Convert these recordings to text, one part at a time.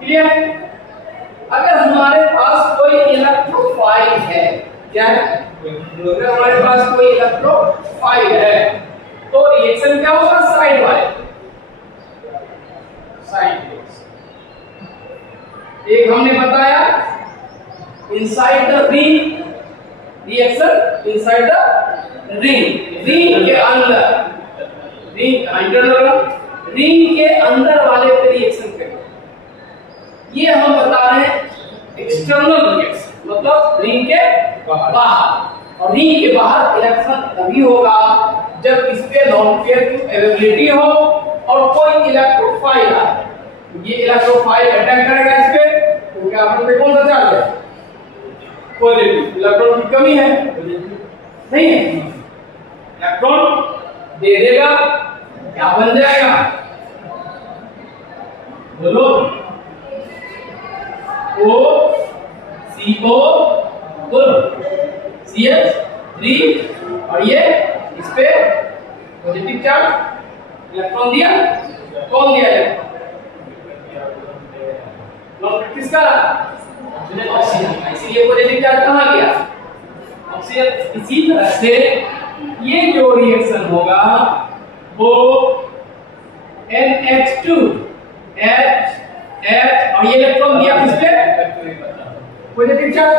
Clear? अगर हमारे पास कोई इलेक्ट्रोफाइल है, क्या है? अगर हमारे पास कोई इलेक्ट्रोफाइल है तो रिएक्शन क्या होगा? साइड वाले साइड। एक हमने बताया inside the ring, reaction inside the ring, ring के अंदर, रिंग इंटरनल, रिंग के अंदर वाले पे रिएक्शन करेगा। ये हम बता रहे हैं एक्सटर्नल रिएक्शन, मतलब रिंग के बाहर। और रिंग के बाहर इलेक्ट्रॉन तभी होगा जब इस पे लॉन्ग पेयर की अवेलेबिलिटी हो और कोई इलेक्ट्रोफाइल आए। ये इलेक्ट्रोफाइल अटैक करेगा इस पे, तो क्या अपन पे कौन सा चार्ज है? पॉजिटिव। इलेक्ट्रॉन की कमी है, नहीं है, इलेक्ट्रॉन दे देगा, क्या बन जाएगा? बोलो। O CO बोलो CH3 और ये इस पे पॉजिटिव चार्ज इलेक्ट्रॉन दिया। कौन दिया इलेक्ट्रॉन? किसका? ऑक्सीजन। इसीलिए पॉजिटिव चार्ज कहाँ गया? ऑक्सीजन। इसी तरह से ये जो रिएक्शन होगा वो NH2 H और ये इलेक्ट्रॉन दिया किस पे? पॉजिटिव चार्ज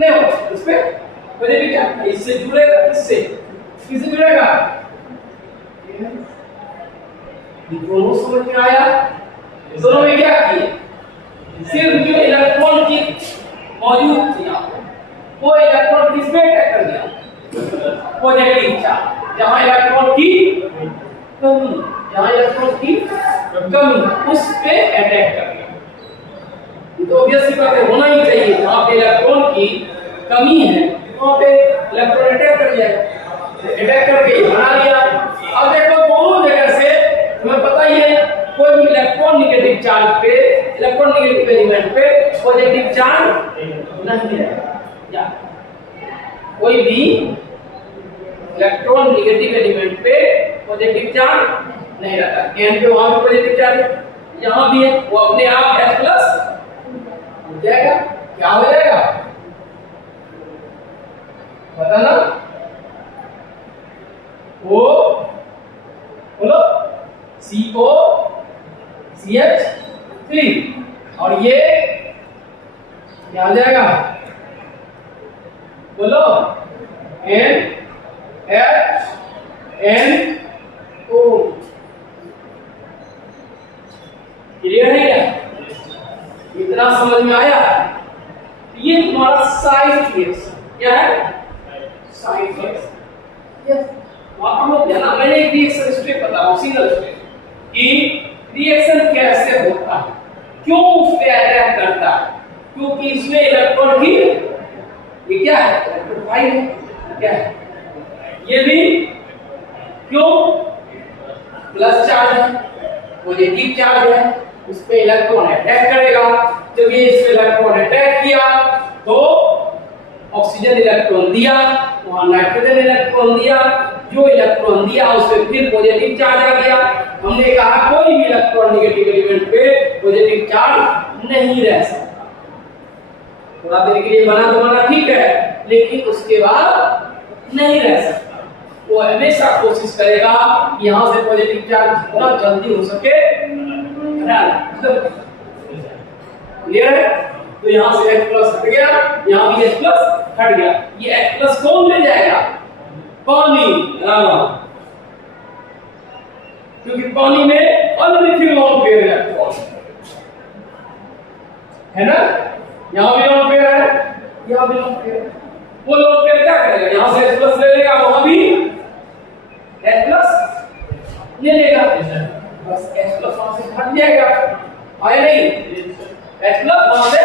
नहीं हो, इस पे पॉजिटिव चार्ज इससे जुड़ेगा, किससे? किससे जुड़ेगा? दोनों समझ में आया? दोनों में क्या किए? सिर्फ जो इलेक्ट्रॉन की मौजूद थी वो इलेक्ट्रॉन किस पे अटैक कर दिया? Positive charge. जहां इलेक्ट्रॉन की कमी, जहां इलेक्ट्रॉन की कमी उस पे अटैक कर दिया। तो ऑब्वियसली बात है, होना ही चाहिए। जहां पे इलेक्ट्रॉन की कमी है वहां पे इलेक्ट्रॉन अटैक कर जाएगा, अटैक करके बना लिया। अब देखो दोनों जगह से तुम्हें पता ही है कोई भी इलेक्ट्रॉन नेगेटिव चार्ज पे, इलेक्ट्रॉन नेगेटिव एलिमेंट पे पॉजिटिव चार्ज नहीं रहेगा। कोई भी इलेक्ट्रॉन नेगेटिव एलिमेंट पे पॉजिटिव चार्ज नहीं रहता। एन पे वहां पे पॉजिटिव चार्ज है, यहां भी है, वो अपने आप H प्लस हो जाएगा। क्या हो जाएगा बताना? वो बोलो CO CH3 और ये क्या हो जाएगा? बोलो NHNO। क्लियर है क्या? इतना समझ में आया? ये तुम्हारा साइड रिएक्शन क्या है? Side reaction. यस, वहां हम ध्यान, मैंने एक रिएक्शन स्टेप बताया, सिंगल स्टेप, कि रिएक्शन कैसे होता है, क्यों उस पे अटैक करता है, क्योंकि इसमें इलेक्ट्रॉन की ये क्या है? इलेक्ट्रोफाइल है। क्या है ये भी? क्यों? प्लस चार्ज है, पॉजिटिव चार्ज है, उस पे इलेक्ट्रॉन अटैक करेगा। जब ये इस पे इलेक्ट्रॉन अटैक किया तो ऑक्सीजन इलेक्ट्रॉन दिया, वहां नाइट्रोजन इलेक्ट्रॉन दिया, जो इलेक्ट्रॉन दिया उस पे फिर पॉजिटिव चार्ज आ गया। हमने कहा कोई भी इलेक्ट्रॉन नेगेटिव एलिमेंट पे पॉजिटिव चार्ज नहीं रह सकता। थोड़ा देर के लिए बना तो बना, ठीक है, लेकिन उसके बाद नहीं रह सकता। वो हमेशा कोशिश करेगा कि यहां से पॉजिटिव चार्ज जितना जल्दी हो सके क्लियर है? तो यहां से H प्लस हट गया, यहां भी H प्लस हट गया। ये H प्लस कौन ले जाएगा? पानी। क्योंकि पानी में अनलिथिक लॉन्ग पेयर है ना, यहां भी लॉन्ग पेयर है, यहां भी लॉन्ग पेयर है। वो लॉन्ग पेयर क्या करेगा? यहां से H प्लस ले लेगा, वहां भी H प्लस ले लेगा, बस H प्लस वहां से हट जाएगा। आया नहीं? H प्लस वहां से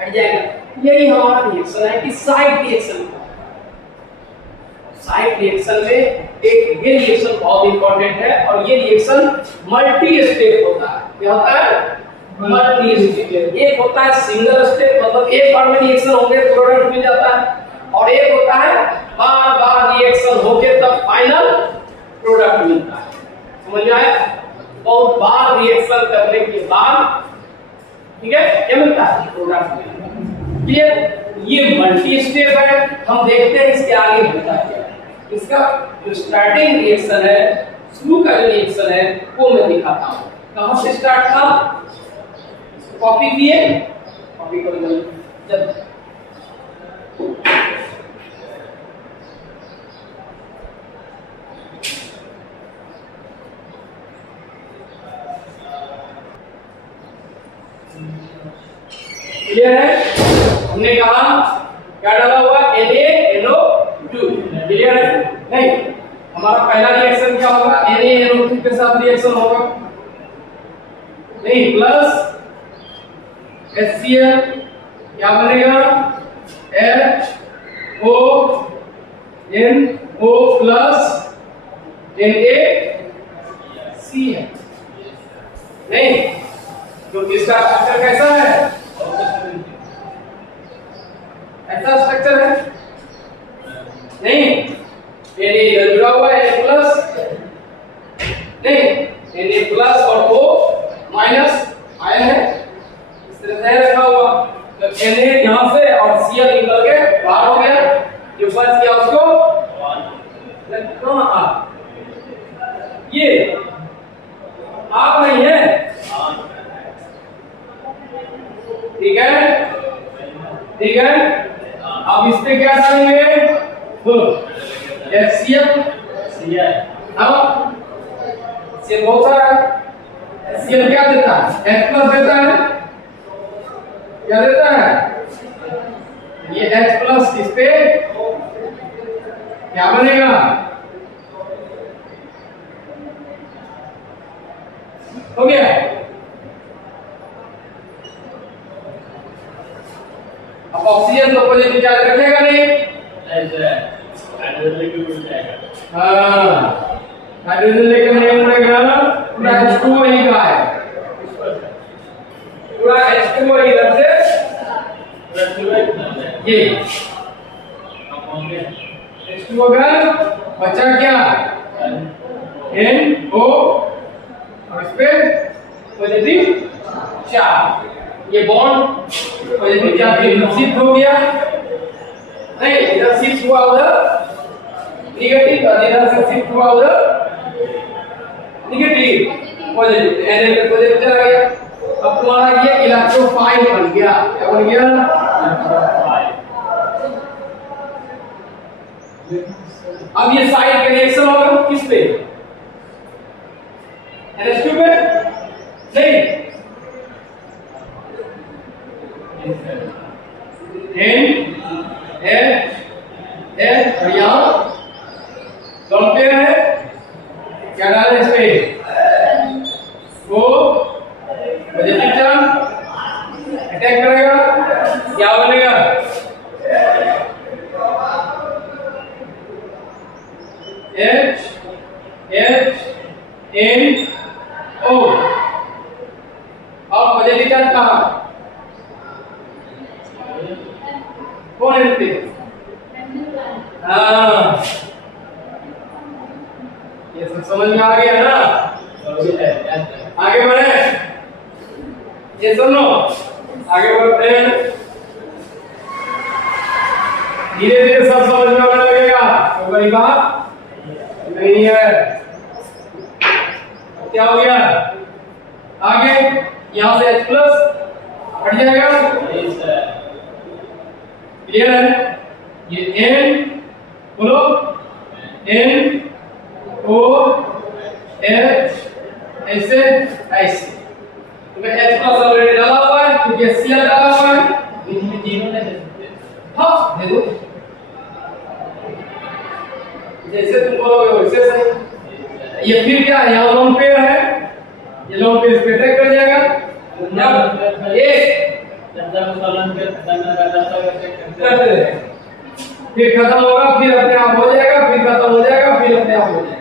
हट जाएगा। यही हमारा रिएक्शन है कि साइड रिएक्शन। साइड रिएक्शन में एक ये रिएक्शन बहुत इंपॉर्टेंट है, और ये रिएक्शन मल्टी स्टेप होता है। क्या होता है? Multi step. एक होता है सिंगल स्टेप, मतलब एक बार में रिएक्शन होके प्रोडक्ट मिल जाता है, और एक होता है बार बार रिएक्शन होके तब फाइनल प्रोडक्ट मिलता है। समझ में आया? बहुत बार रिएक्शन करने के बाद ठीक है, क्या मिलता है प्रोडक्ट। क्लियर, ये मल्टी स्टेप है, हम देखते हैं इसके आगे होता क्या है। इसका जो स्टार्टिंग रिएक्शन है, शुरू का जो रिएक्शन है वो मैं दिखाता हूँ। कहाँ से स्टार्ट था, कॉपी किए, कॉपी कर लो जब क्लियर है। हमने कहा क्या डाला हुआ, NaNO2, क्लियर है। नहीं, हमारा पहला रिएक्शन क्या होगा, NaNO2 के साथ रिएक्शन होगा, नहीं प्लस HCl, क्या बनेगा HONO प्लस NaCl। नहीं, तो इसका स्ट्रक्चर कैसा है, ऐसा स्ट्रक्चर है, नहीं Na इधर जुड़ा हुआ है प्लस, नहीं Na प्लस और O माइनस आयन है, इस तरह से रखा हुआ। तो Na यहाँ से और Cl निकल के बाहर हो गया, जो बच गया उसको कहाँ आ, ये आप नहीं है, ठीक है, ठीक है। अब इस पे क्या डालेंगे, बोलो HCl, अब से बहुत सारा HCl क्या देता है, H प्लस देता है, क्या देता है, ये H प्लस, इस पे क्या बनेगा, हो गया। अब ऑक्सीजन तो पॉजिटिव चार्ज रखेगा नहीं, हाइड्रोजन लेकर नहीं उड़ेगा, पूरा H2O ही का है, पूरा H2O इधर से ये H2O का बचा क्या, NO और इस पे पॉजिटिव चार्ज, ये बॉन्ड पॉजिटिव चार्ज शिफ्ट हो गया, नहीं इधर शिफ्ट हुआ उधर नेगेटिव, और इधर से शिफ्ट हुआ उधर नेगेटिव, पॉजिटिव, Na पे पॉजिटिव चला गया। अब तुम्हारा ये इलेक्ट्रोफाइल बन गया, क्या बन गया, अब ये साइड के रिएक्शन होगा किस पे, NH2 पे, नहीं NH और यहाँ दोनों पेयर है, क्या डालें इस पे, वो पॉजिटिव चार्ज अटैक करेगा, क्या बनेगा, HNO और पॉजिटिव चार्ज कहाँ, कौन है इनपे, हाँ ये सब समझ में आ गया ना, आगे बढ़े, ये सुनो आगे बढ़ते हैं, धीरे धीरे सब समझ में आने लगेगा, तो बड़ी बात नहीं है। क्या हो गया, आगे यहाँ से H प्लस हट जाएगा, क्लियर है, ये N बोलो NO H ऐसे ऐसे, तो H प्लस ऑलरेडी डाला हुआ है क्योंकि Cl डाला हुआ है, हाँ दे दो, जैसे तुम बोलोगे वैसे सही। ये फिर क्या है, यहाँ लोन पेयर है, ये लोन पेयर इस पे अटैक कर जाएगा, जब एक फिर खत्म होगा, फिर अपने आप हो जाएगा, फिर खत्म हो जाएगा, फिर अपने आप हो जाएगा,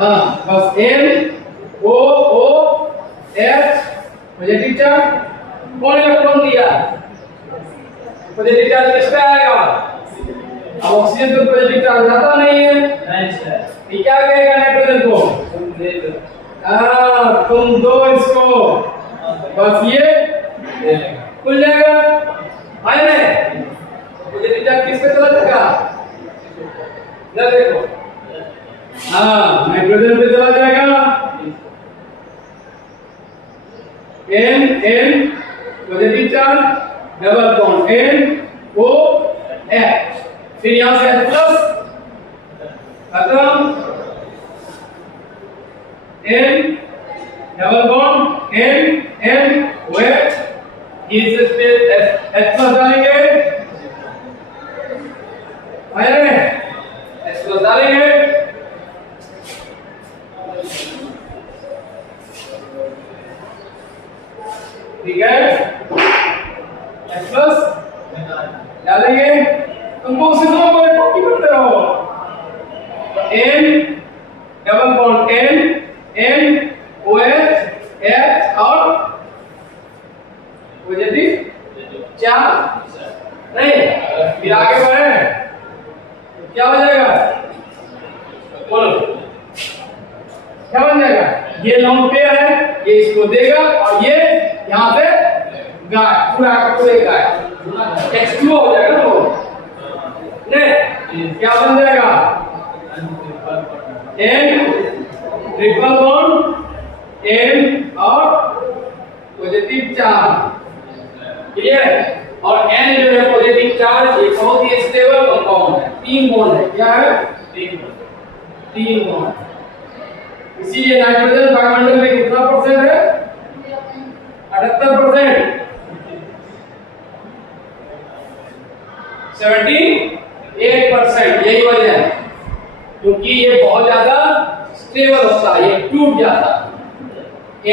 हाँ बस NO H पॉजिटिव चार्ज, कौन इलेक्ट्रॉन दिया, पॉजिटिव चार्ज किस पे आएगा, अब ऑक्सीजन तो पॉजिटिव चार्ज आता नहीं है, क्या कहेगा नाइट्रोजन को, तुम दो इसको, बस ये खुल जाएगा। आए नहीं पॉजिटिव चार्ज किस पे चला जाएगा? इधर देखो, हाँ नाइट्रोजन पे चला जाएगा। N positive charge, double bond NOH, फिर यहां से H प्लस खत्म, N डबल बॉन्ड NOH, इस पे H प्लस डालेंगे, आया H प्लस डालेंगे, ठीक है, H प्लस डालेंगे। तुमको उसी तरह को कॉपी करते रहो, N double bond NOH H और पॉजिटिव चार्ज नहीं, फिर आगे बढ़े तो क्या हो जाएगा? बोलो क्या बन जाएगा? ये लॉन्ग पेयर है, ये इसको देगा और ये यहाँ से गाय पूरा पूरे गाय H2 हो जाएगा ना, वो नहीं क्या बन जाएगा? N ट्रिपल बॉन्ड N और पॉजिटिव चार्ज, क्लियर? और N जो है पॉजिटिव चार्ज, एक बहुत ही स्टेबल कंपाउंड है, 3 बॉन्ड है। क्या है? 3 बॉन्ड। इसीलिए नाइट्रोजन वायुमंडल में कितना परसेंट है? 78%, 78%। यही वजह है क्योंकि ये बहुत ज्यादा स्टेबल होता है, ये टूट जाता है, N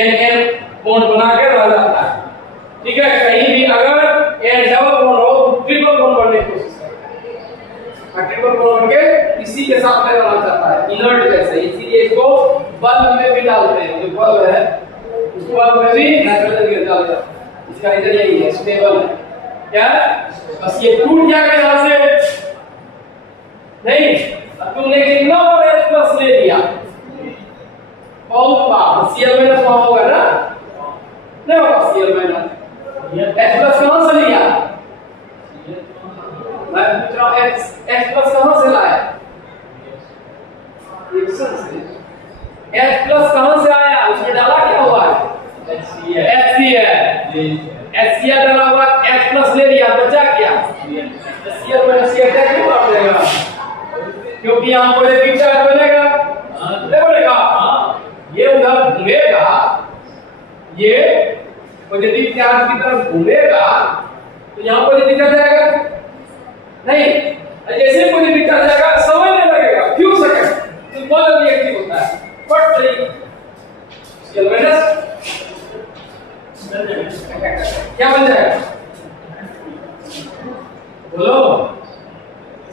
बॉन्ड बना के रह जाता है, ठीक है। कहीं भी अगर N डबल बॉन्ड हो तो ट्रिपल बॉन्ड बनने की कोशिश करता है, ट्रिपल बॉन्ड बनके इसी के साथ में रहना चाहता है, इनर्ट जैसे। इसीलिए इसको बल्ब में भी डालते हैं, जो बल्ब है उस बल्ब में भी नाइट्रोजन गिर डालते हैं, इसका रीजन यही है, स्टेबल है। क्या? बस ये टूट जाएगा यहां से, नहीं तुमने कितना बार H प्लस ले लिया? बहुत बार। Cl माइनस वहां होगा ना, नहीं होगा Cl माइनस, H प्लस कहां से लिया? मैं पूछ रहा हूं H प्लस कहां से लाया? रिएक्शन से। H प्लस कहां से आया? उसमें डाला क्या हुआ है? HCl डाला हुआ, H प्लस ले लिया, बचा क्या? Cl माइनस Cl क्यों कर देगा? क्योंकि यहां पर एक चार्ज बनेगा, नहीं बनेगा? ये उधर घूमेगा, ये पॉजिटिव चार्ज की तरफ घूमेगा तो यहां पॉजिटिव चार्ज जाएगा नहीं, जैसे पॉजिटिव चार्ज जाएगा समय नहीं लगेगा, फ्यू सेकंड तो बहुत रिएक्टिव होता है, बट नहीं Cl माइनस क्या बन जाएगा? बोलो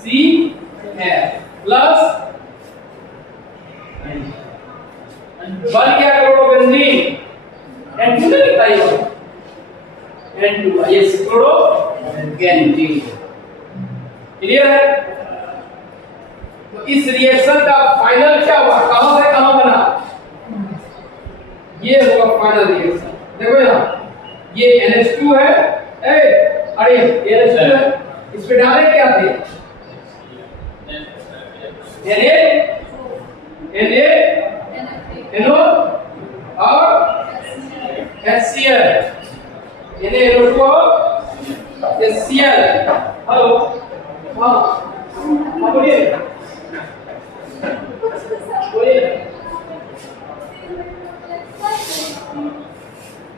Cl प्लस बन गया क्लोरोबेंजीन, N2 नहीं लिखा ये, N2 ये क्लोरोबेंजीन, क्लियर है? तो इस रिएक्शन का फाइनल क्या हुआ? कहां से कहां बना? ये होगा फाइनल रिएक्शन। देखो यहाँ ये NH2 है, अरे ये NH2 है, इस पे डाले क्या थे? NO और HCl, NaNO2 और HCl। हेलो, हाँ बोलिए बोलिए,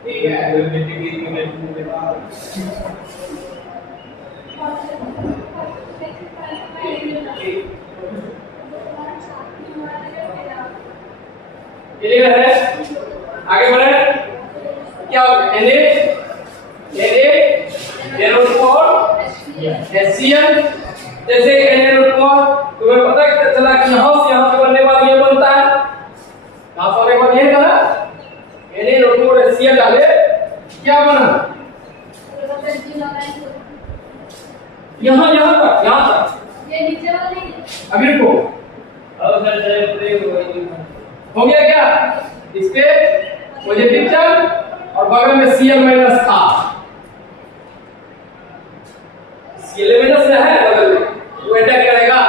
ठीक है। क्लियर है? आगे बढ़े, क्या होगा? NaNO2 और HCl। जैसे NaNO2 तुम्हें पता है चला कि यहां से बनने वाला ये बनता है, यहां से बनने वाला ये था NaNO2 और HCl डाले, क्या बना? यहाँ तक ये नीचे वाला नहीं, अभी रुको, हो गया क्या? इस पे पॉजिटिव चार्ज और बगल में Cl माइनस था, Cl माइनस है बगल में, वो अटैक करेगा।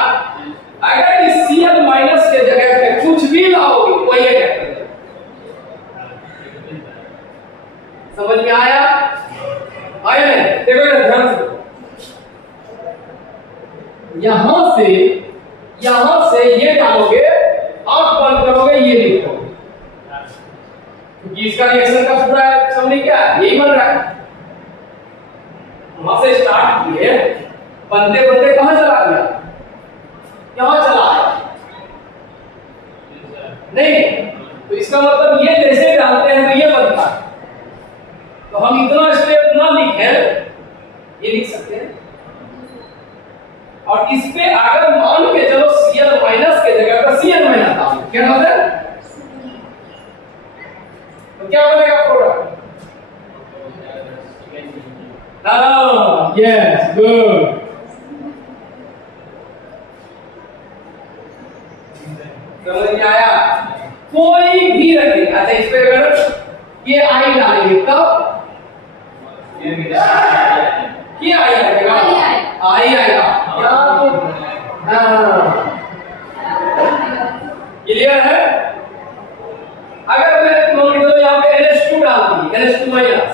अगर इस Cl माइनस के जगह पे कुछ भी लाओगे वही अटैक करेगा। समझ में आया? आया नहीं? देखो इधर ध्यान से, यहां से ये डालोगे, आंख बंद करोगे, ये लिखोगे, क्योंकि इसका रिएक्शन का पूरा समझ क्या है, यही बन रहा है। वहां से स्टार्ट किए, बनते बनते कहां चला गया, यहां चला आया नहीं, तो इसका मतलब ये जैसे डालते हैं तो ये बनता है। तो हम इतना स्टेप ना लिखे, ये लिख सकते हैं। और इस पे अगर मान के चलो Cl माइनस के जगह पर Cl माइनस डालो, क्या होता है, तो क्या बनेगा प्रोडक्ट? Yes, good. समझ में आया? कोई भी रखे, अच्छा इस पे अगर ये आई डालेंगे तब क्या आई आएगा, आई आएगा क्या? क्लियर है? अगर मैं मान लो यहाँ पे NH2 डाल दी, NH2 माइनस,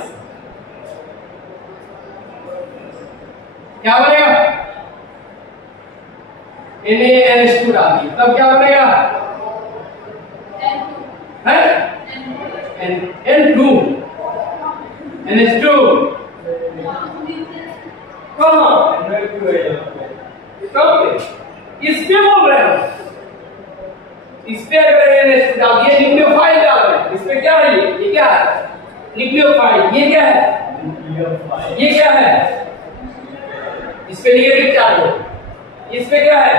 क्या बनेगा? NaNH2 डाल दी, तब क्या बनेगा? है N2 NH2 कहाँ? इस पे बोल रहे हो, इस पे अगर NH2 डाल दिए, न्यूक्लियोफाइल डाल रहे हैं, इस पे क्या है, ये क्या है, न्यूक्लियोफाइल, ये क्या है, ये क्या है, इस पे नेगेटिव चार्ज है, इस पे क्या है,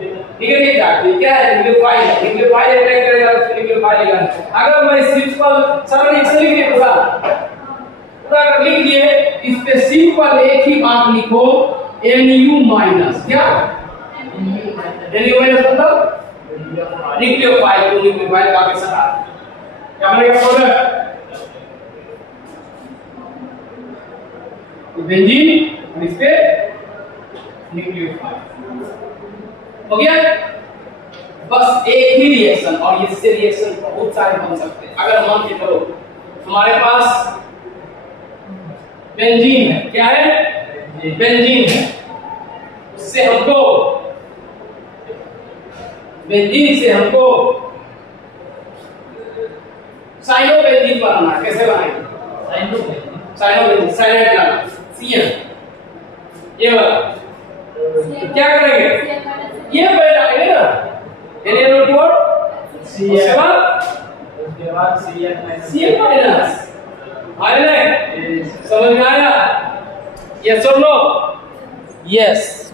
नेगेटिव चार्ज, ये क्या है, न्यूक्लियोफाइल, न्यूक्लियोफाइल अटैक करेगा तो न्यूक्लियोफाइल लेगा। अगर मैं सिंपल सरल रिएक्शन लिख दिया पूरा अगर लिख दिए, इस पे सिंपल एक ही बात लिखो, Nu माइनस, क्या Nu माइनस मतलब न्यूक्लियोफाइल, तो न्यूक्लियोफाइल का भी सटा, क्या बनेगा प्रोडक्ट? बेंजीन और इस पे न्यूक्लियोफाइल, हो गया? बस एक ही रिएक्शन, और इससे रिएक्शन बहुत सारे बन सकते हैं। अगर मान के चलो हमारे पास बेंजीन है, क्या है, बेंजीन है, उससे हमको बेंजीन से हमको साइनोबेंजीन बनाना है। कैसे बनाएंगे? साइनोबेंजीन, साइनाइड लाना, Cn, ये वाला क्या करेंगे, ये पहले डालेंगे ना, NaNO2 और उसके बाद Cn माइनस, आया नहीं? समझ में आया? यस और नो? यस।